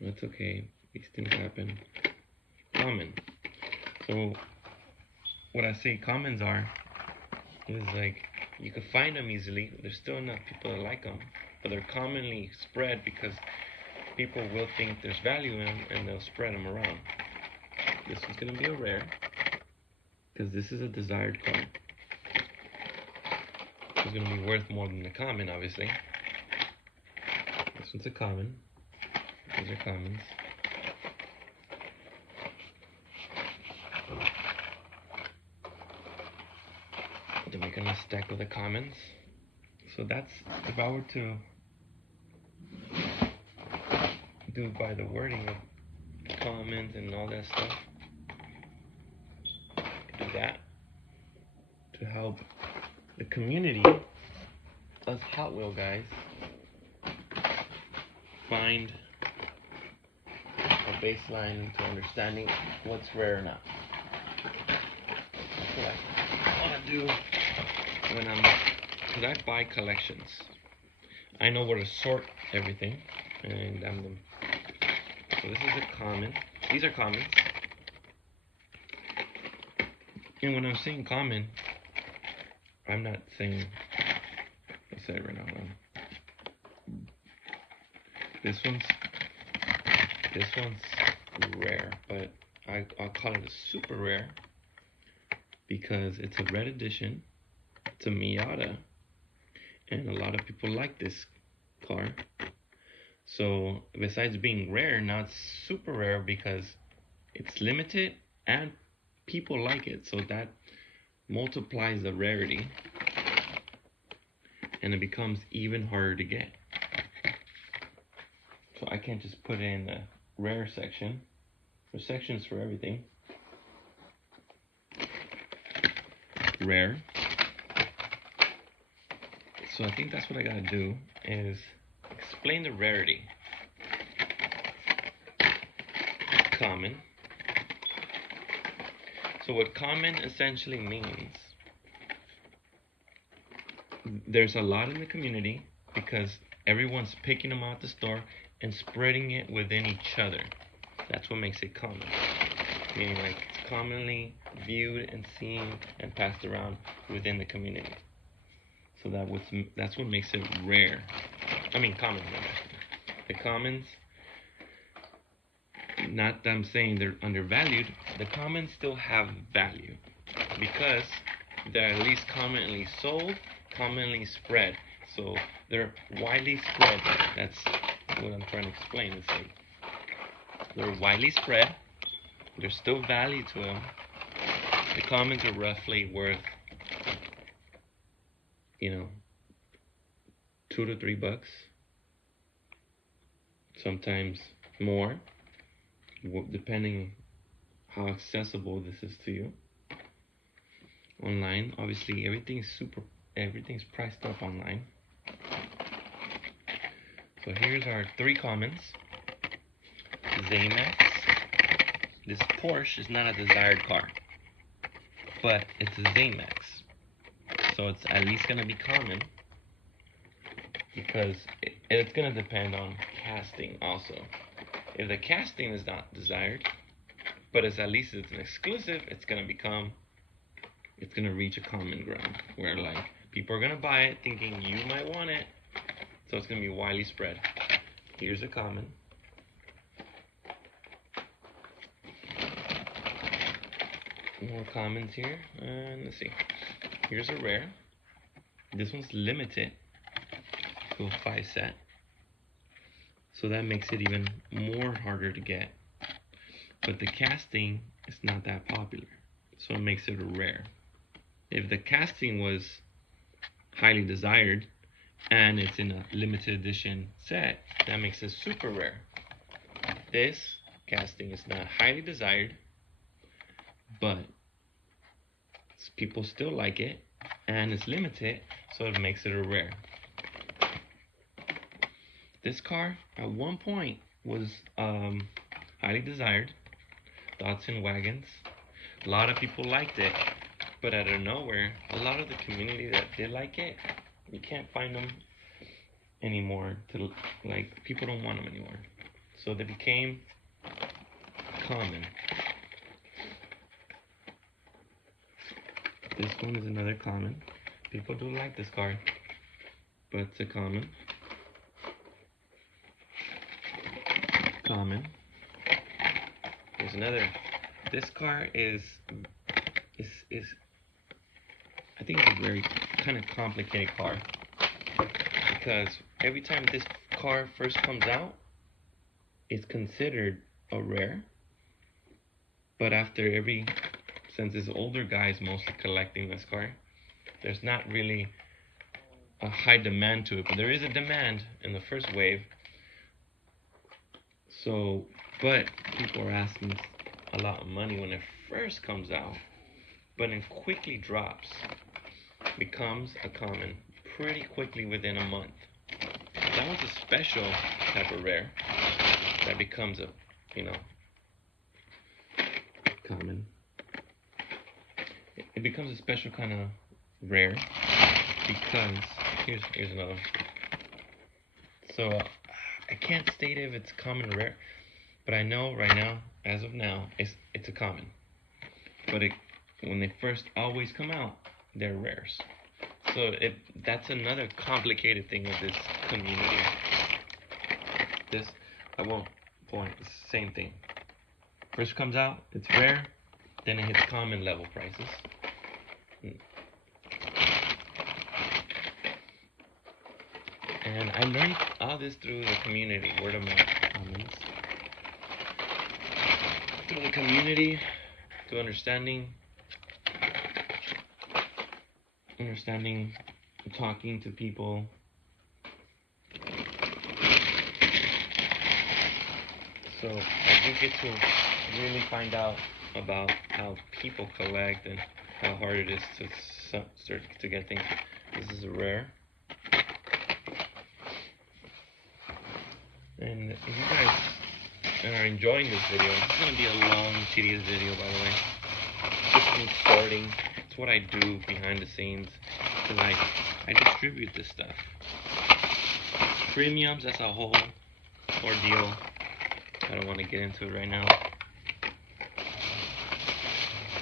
That's okay. These things happen. Common. So what I say commons are is like you can find them easily. There's still enough people that like them, but they're commonly spread because people will think there's value in them and they'll spread them around. This one's gonna be a rare because this is a desired card. It's gonna be worth more than the common, obviously. This one's a common. These are commons. Then we're gonna stack with the commons. So that's, if I were to do by the wording of commons and all that stuff, do that to help the community, us Hot Wheel guys, find a baseline to understanding what's rare or not. That's what I want to do when because I buy collections. I know where to sort everything, and so this is a common. These are commons. And when I'm saying common, I'm not saying, I said it right now. This one's rare, but I'll call it a super rare because it's a red edition. It's a Miata, and a lot of people like this car. So besides being rare, now it's super rare because it's limited and people like it. So that multiplies the rarity, and it becomes even harder to get. So I can't just put it in the rare section. There's sections for everything. Rare. So I think that's what I gotta do, is explain the rarity. Common. So what common essentially means, there's a lot in the community because everyone's picking them out at the store and spreading it within each other. That's what makes it common. Meaning like it's commonly viewed and seen and passed around within the community. So that's what makes it rare. I mean common. The commons, not that I'm saying they're undervalued, the commons still have value because they're at least commonly sold, commonly spread. So they're widely spread. That's what I'm trying to explain. It's like they're widely spread. There's still value to them. The commons are roughly worth, $2 to $3, sometimes more, depending how accessible this is to you. Online, obviously, everything's priced up online. So here's our 3 commons. Zamax. This Porsche is not a desired car, but it's a Zamax. So it's at least gonna be common because it's gonna depend on casting also. If the casting is not desired, but it's at least it's an exclusive, it's gonna reach a common ground where like people are gonna buy it thinking you might want it, so it's gonna be widely spread. Here's a common. More commons here, and let's see. Here's a rare. This one's limited to a 5 set, so that makes it even more harder to get. But the casting is not that popular, so it makes it a rare. If the casting was highly desired and it's in a limited edition set, that makes it super rare. This casting is not highly desired, but people still like it and it's limited, so it makes it a rare. This car at one point was highly desired. Datsun wagons. A lot of people liked it, but out of nowhere, a lot of the community that did like it, you can't find them anymore. People don't want them anymore. So they became common. This one is another common. People do like this car, but it's a common. Common. There's another. This car is I think it's a very kind of complicated car, because every time this car first comes out, it's considered a rare. But since it's older guys mostly collecting this car, there's not really a high demand to it, but there is a demand in the first wave. So, but people are asking a lot of money when it first comes out, but it quickly drops, becomes a common pretty quickly within a month. That one's a special type of rare that becomes a, common. It becomes a special kind of rare because here's another one. So I can't state if it's common or rare, but I know right now, as of now, it's a common. But when they first always come out, they're rares. So that's another complicated thing with this community. This, I won't point, it's the same thing. First comes out, it's rare, then it hits common level prices. And I learned all this through the community, word of mouth comments. Through the community, to understanding, talking to people. So I do get to really find out about how people collect and how hard it is to get things. This is a rare. And if you guys are enjoying this video, this is going to be a long, tedious video, by the way. Just me sorting. It's what I do behind the scenes. Because I distribute this stuff. Premiums, that's a whole ordeal. I don't want to get into it right now.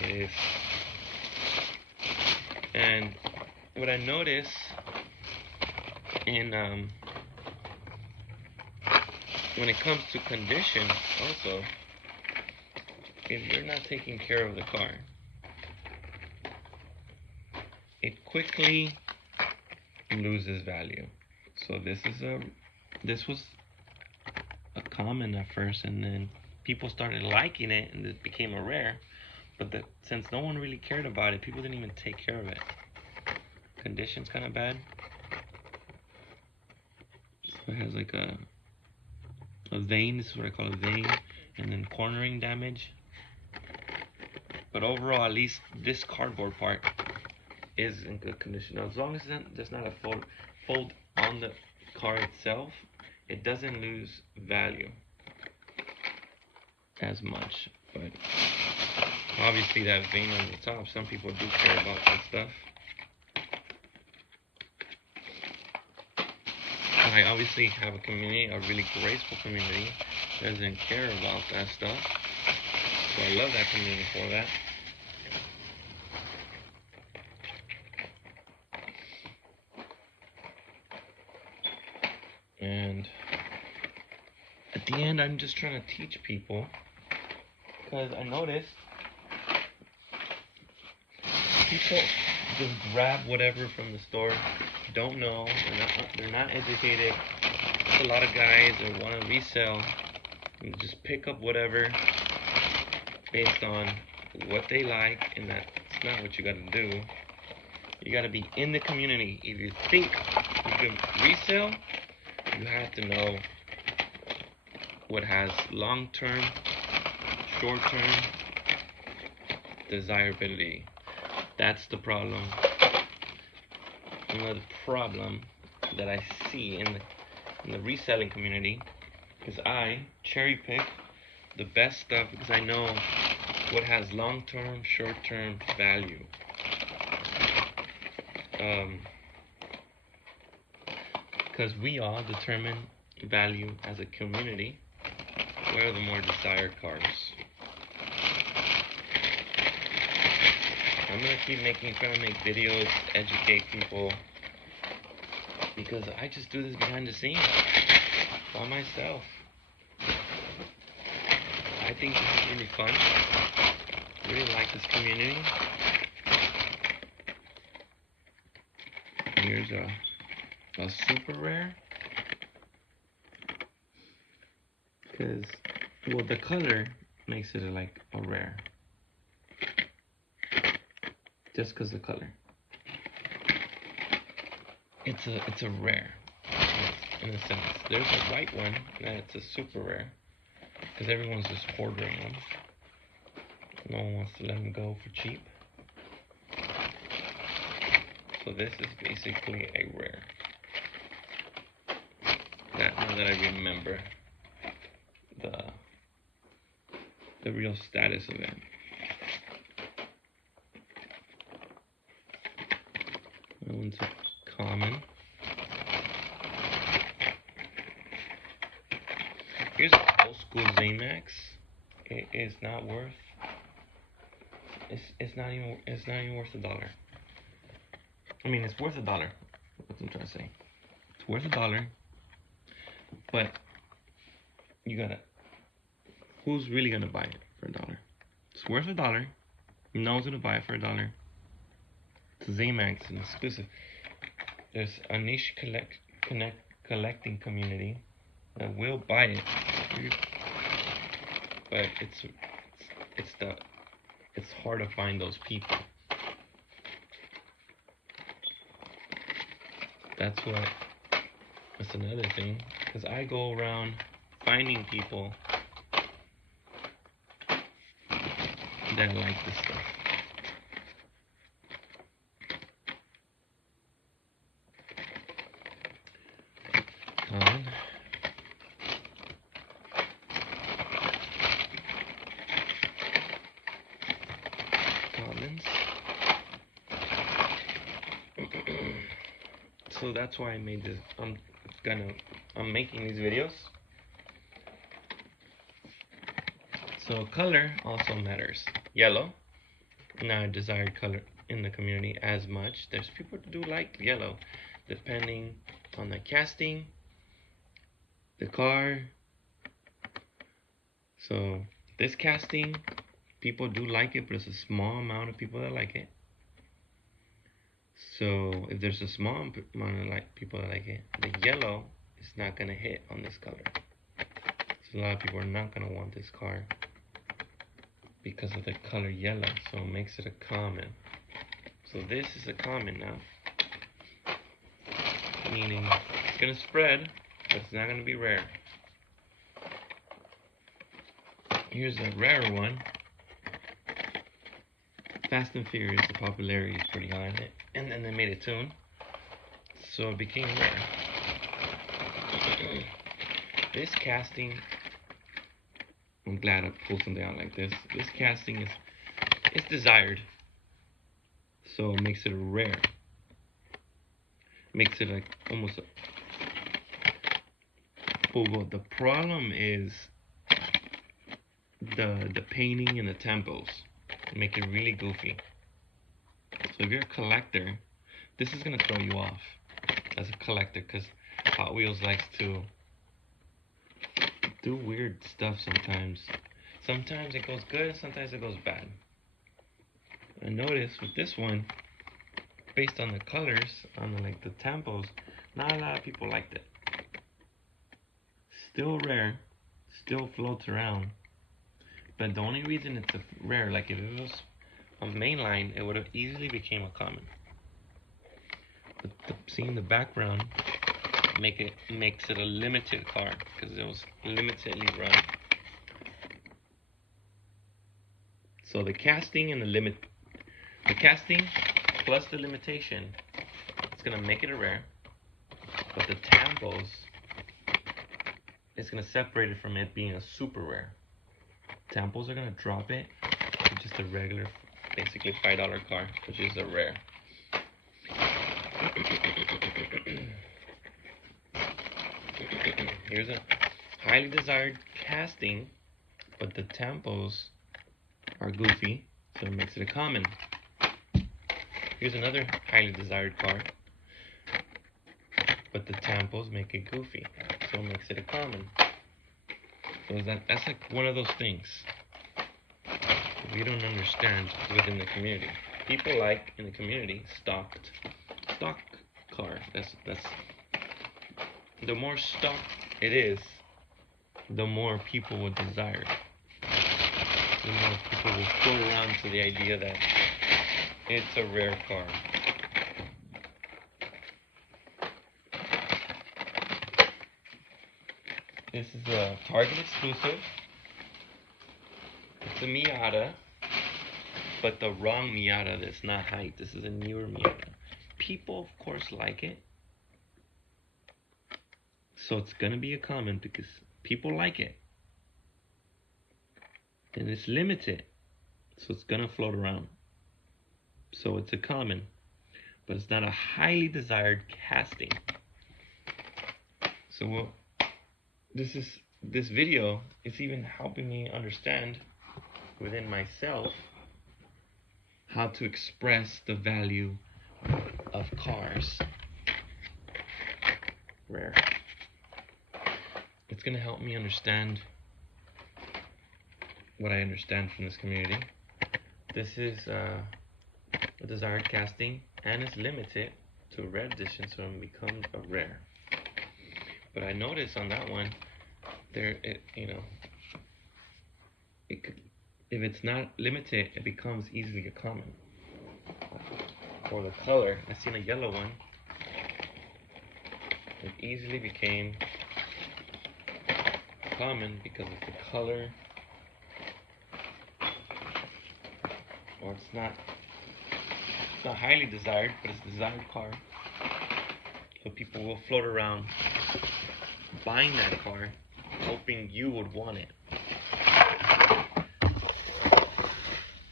It is. And what I notice in when it comes to condition also, if you're not taking care of the car, it quickly loses value. So this was a common at first, and then people started liking it and it became a rare. But since no one really cared about it, people didn't even take care of it. Condition's kind of bad. So it has like a vein, this is what I call a vein, and then cornering damage. But overall, at least this cardboard part is in good condition. Now, as long as there's not a fold on the car itself, it doesn't lose value as much. But obviously that vein on the top, some people do care about that stuff. I obviously have a community, a really graceful community that doesn't care about that stuff. So I love that community for that. And at the end, I'm just trying to teach people, because I noticed people just grab whatever from the store, don't know, they're not educated. There's a lot of guys that want to resell and just pick up whatever based on what they like, and that's not what you got to do. You got to be in the community. If you think you can resell, you have to know what has long-term, short-term desirability. That's the problem. Another problem that I see in the reselling community is I cherry pick the best stuff because I know what has long-term, short-term value. Because we all determine value as a community. where are the more desired cars? I'm gonna keep trying to make videos, educate people, because I just do this behind the scenes by myself. I think this is really fun. I really like this community. Here's a super rare. Because, well, the color makes it like a rare. Just because the color. It's a rare. In a sense. There's a white one that's a super rare. Because everyone's just ordering them. No one wants to let them go for cheap. So this is basically a rare. Now that I remember the real status of it. That one's a common. Here's an old school Zamax. It is not worth. It's not even worth $1. I mean, it's worth $1. That's what I'm trying to say. It's worth $1, but you gotta. Who's really gonna buy it for $1? It's worth $1. No one's gonna buy it for $1. It's a Zamax, an exclusive. There's a niche collecting community that will buy it, but it's hard to find those people. That's another thing, because I go around finding people that like this stuff. Commons. So that's why I made this. I'm making these videos. So color also matters. Yellow, not a desired color in the community as much. There's people who do like yellow, depending on the casting, the car. So this casting, people do like it, but it's a small amount of people that like it. So if there's a small amount of people that like it, the yellow is not gonna hit on this color. So a lot of people are not gonna want this car because of the color yellow. So it makes it a common. So this is a common now, meaning it's gonna spread, but it's not gonna be rare. Here's a rare one. Fast and Furious, the popularity is pretty high in it, and then they made a tune, so it became rare. This casting, I'm glad I pulled something out like this. This casting it's desired, so it makes it a rare. Makes it like almost a. But the problem is the painting and the tempos make it really goofy. So if you're a collector, this is gonna throw you off as a collector, because Hot Wheels likes to do weird stuff sometimes. Sometimes it goes good, sometimes it goes bad. I noticed with this one, based on the colors, on the tempos, not a lot of people liked it. Still rare, still floats around. But the only reason it's a rare, like if it was a mainline, it would have easily became a common. But seeing the background makes it a limited car, because it was limitedly run. So the casting and the casting plus the limitation, it's gonna make it a rare. But the tempos, it's gonna separate it from it being a super rare. Tempos are gonna drop it to just a regular, basically $5 car, which is a rare. Here's a highly desired casting, but the tampos are goofy, so it makes it a common. Here's another highly desired car, but the tampos make it goofy, so it makes it a common. So that's like one of those things we don't understand within the community. People like in the community stock cars. That's the more stock it is, the more people will desire it. The more people will float around to the idea that it's a rare car. This is a Target exclusive. It's a Miata, but the wrong Miata that's not hype. This is a newer Miata. People, of course, like it. So it's gonna be a common because people like it. And it's limited. So it's gonna float around. So it's a common. But it's not a highly desired casting. So this video is even helping me understand within myself how to express the value of cars. Rare. It's gonna help me understand what I understand from this community. This is a desired casting, and it's limited to a rare edition, so it becomes a rare. But I noticed on that one, if it's not limited, it becomes easily a common. Or the color, I seen a yellow one. It easily became common because of the color, or it's not highly desired, but it's a desired car. So people will float around buying that car, hoping you would want it.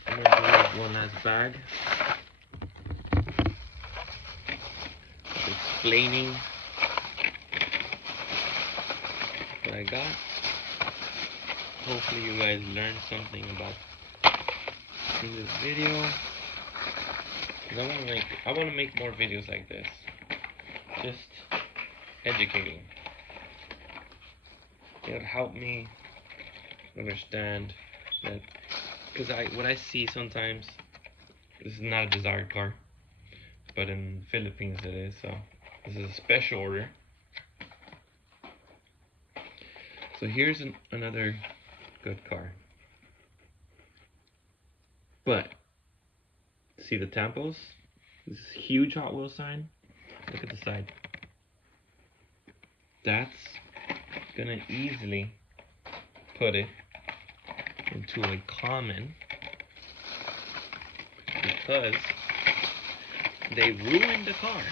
I'm gonna do one last bag, explaining what I got. Hopefully you guys learned something about in this video. I want to make more videos like this, just educating. It would help me understand that, because what I see sometimes, this is not a desired car, but in the Philippines it is. So this is a special order. So here's another good car. But see the tampos? This huge Hot Wheels sign. Look at the side. That's gonna easily put it into a common because they ruined the car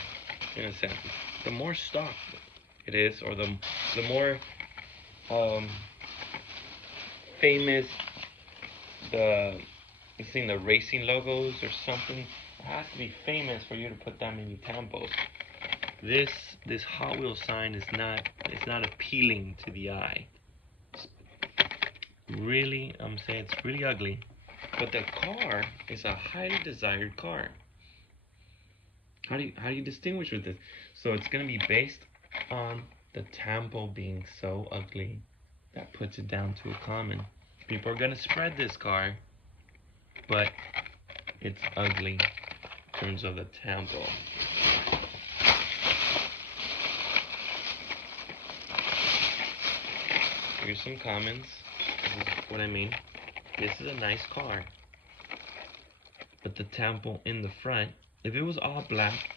in a sense. The more stock it is, or the more famous you've seen the racing logos or something, it has to be famous for you to put that many tampos. This Hot Wheels sign is not appealing to the eye. Really, I'm saying it's really ugly. But the car is a highly desired car. How do you distinguish with this? So it's gonna be based on the tampo being so ugly that puts it down to a common. People are gonna spread this car, but it's ugly in terms of the tampo. Here's some commons. This is what I mean. This is a nice car, but the tampo in the front, if it was all black,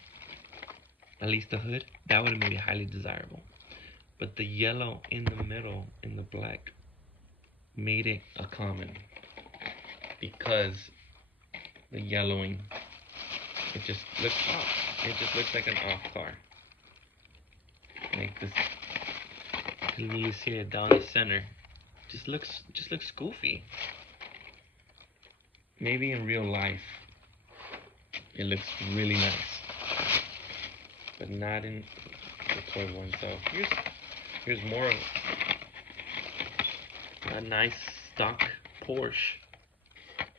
at least the hood, that would have made it highly desirable. But the yellow in the middle, in the black, made it a common because the yellowing, it just looks off. It just looks like an off car. Like this, you see it down the center. Just looks goofy. Maybe in real life, it looks really nice, but not in the toy one. So here's more a nice stock Porsche.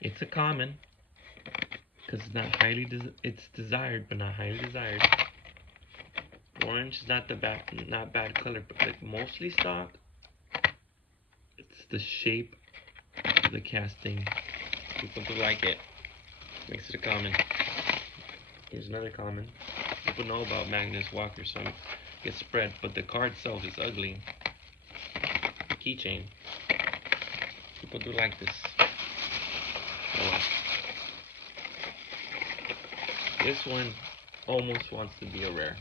It's a common, because it's not it's desired, but not highly desired. Orange is not bad color, but like mostly stock. It's the shape of the casting. People do like it. Makes it a common. Here's another common. People know about Magnus Walker, so it gets spread, but the card itself is ugly. Keychain. People do like this. Oh. This one almost wants to be a rare.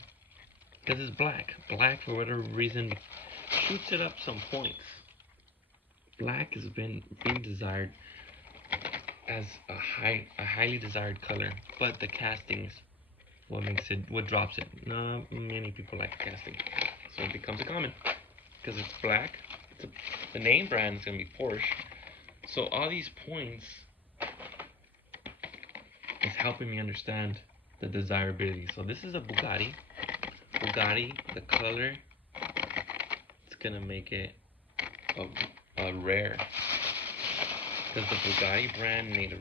Because it's black. Black, for whatever reason, shoots it up some points. Black has been desired as a highly desired color, but the castings what drops it. Not many people like the casting, so it becomes a common because it's black. The name brand is gonna be Porsche, so all these points is helping me understand the desirability. So this is a Bugatti. The color, it's gonna make it a rare, because the Bugatti brand made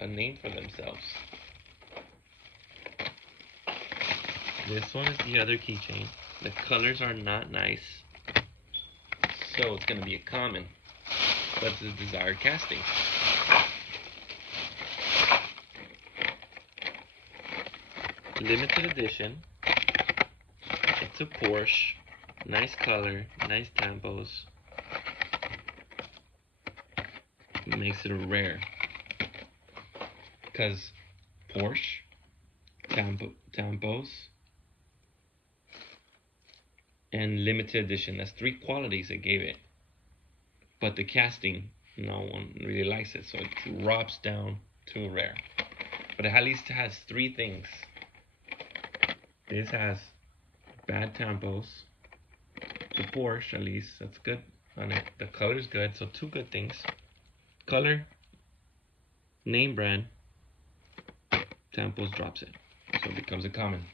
a name for themselves. This one is the other keychain. The colors are not nice, so it's gonna be a common, but it's a desired casting. Limited edition. It's a Porsche. Nice color, nice tampos. Makes it a rare. Because Porsche, tampos, and limited edition. That's 3 qualities it gave it. But the casting, no one really likes it, so it drops down to a rare. But it at least has 3 things. This has bad tampos. The Porsche, at least, that's good on it. The color's good, so 2 good things. Color, name brand, tampos drops it, so it becomes a common.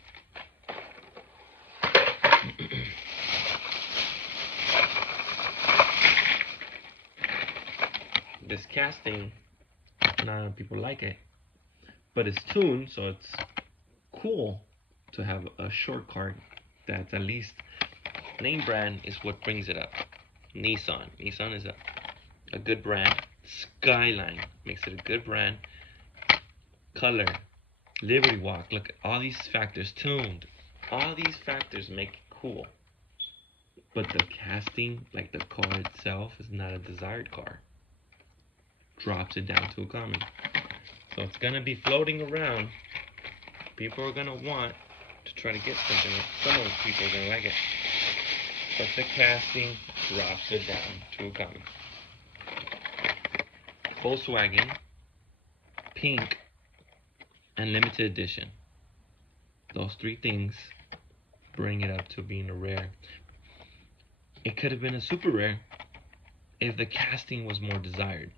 This casting, not a lot of people like it, but it's tuned, so it's cool to have a short card that's at least name brand is what brings it up. Nissan is a good brand. Skyline makes it a good brand. Color, Liberty Walk, look at all these factors. Tuned, all these factors make it cool, but the casting, like the car itself, is not a desired car. Drops it down to a common, so it's gonna be floating around. People are gonna want to try to get something. Some of those people are gonna like it, but the casting drops it down to a common. Volkswagen, pink, and limited edition. Those 3 things bring it up to being a rare. It could have been a super rare if the casting was more desired.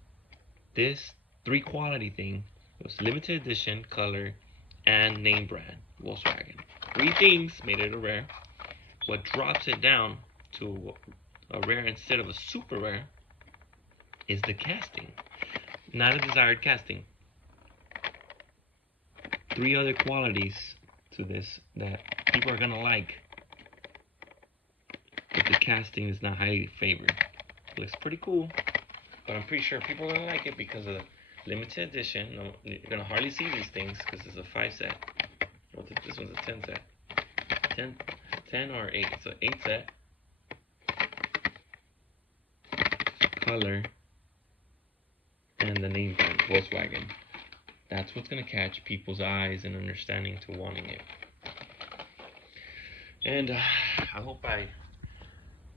This 3 quality thing was limited edition, color, and name brand. Volkswagen. 3 things made it a rare. What drops it down to a rare instead of a super rare is the casting. Not a desired casting. 3 other qualities to this that people are gonna like, but the casting is not highly favored. It looks pretty cool, but I'm pretty sure people are gonna like it because of the limited edition. No, you're gonna hardly see these things because it's a 5 set. Well, this one's a 10 set. 10 or 8. So 8 set. Color and the name brand, Volkswagen. That's what's gonna catch people's eyes and understanding to wanting it. And I hope I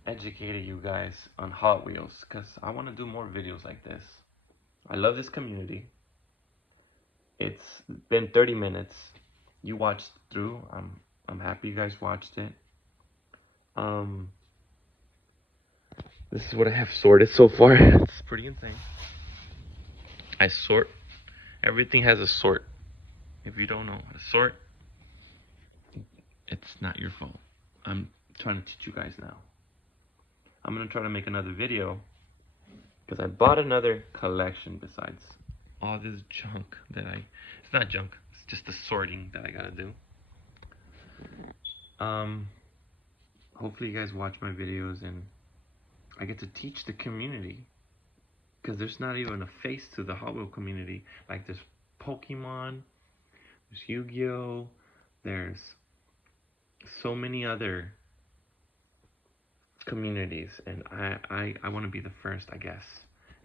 educated you guys on Hot Wheels, because I want to do more videos like this. I love this community. It's been 30 minutes. You watched through. I'm happy you guys watched it. This is what I have sorted so far. It's pretty insane. I sort. Everything has a sort. If you don't know how to sort, it's not your fault. I'm trying to teach you guys now. I'm gonna try to make another video because I bought another collection besides all this junk that it's not junk, it's just the sorting that I gotta do. Hopefully you guys watch my videos and I get to teach the community, because there's not even a face to the Hot Wheel community. Like, there's Pokemon, there's Yu-Gi-Oh, there's so many other communities, and I want to be the first, I guess,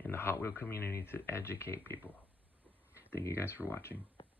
in the Hot Wheel community to educate people. Thank you guys for watching.